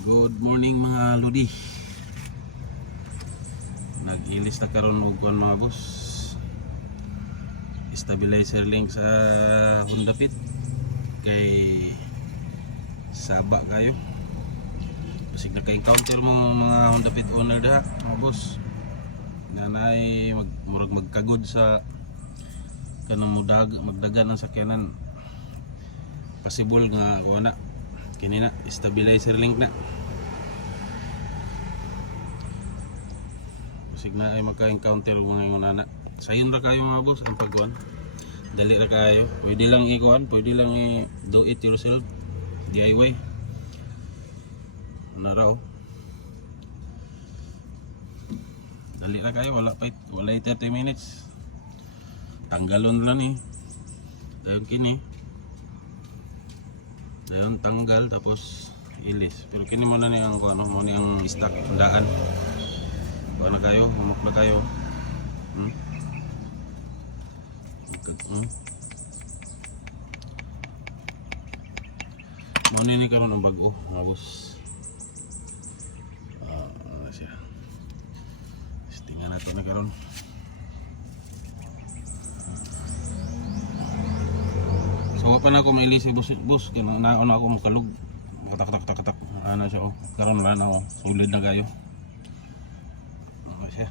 Good morning mga lodi. Nag-ilis na karon og kuan mga boss. Stabilizer link sa Honda Fit kay saba kayo. Basig na ka-encounter mo mga Honda Fit owner daha mga boss. Nanay murag magkagod sa kanang magdagan ang sakyanan. Possible nga kuan na kini na stabilizer link na. Basig na ay magka-encounter mga ingon ana. Sayon ra kayo mga boss ang pagkuan. Dali ra kayo. Pwede lang ikuan, pwede lang do it yourself. DIY. Ano raw? Dali ra kayo, wala 30 minutes. Tanggalon lang ni. Dayon kini. Dayon tanggal tapos ilis. Pero kini mo na ni ang ano, mo ni ang stock daan. Kuan na kayo, humok na kayo. Mo ni karon ang bag-o, mga boss. Siya. Tingnan natin na karon. So pa na ako mailis boss, kaya nauna ako makalog. Katak. Ano siya oh. Karon na ako. Sulid na kayo. Siya.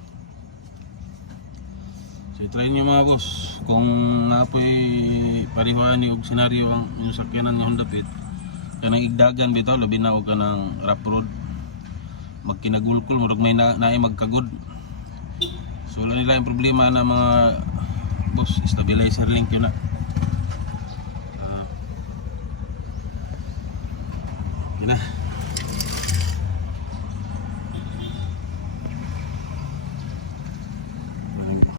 So try niyo mga boss kung napoy parihuan ni og senaryo ang inyong sakyanan nga Honda Fit. Kanang igdagan bitaw labi na og kanang rough road. Magkinagulkol murag may naay magkagod. So wala nila yung problema na mga boss, stabilizer link yun na. Yun na.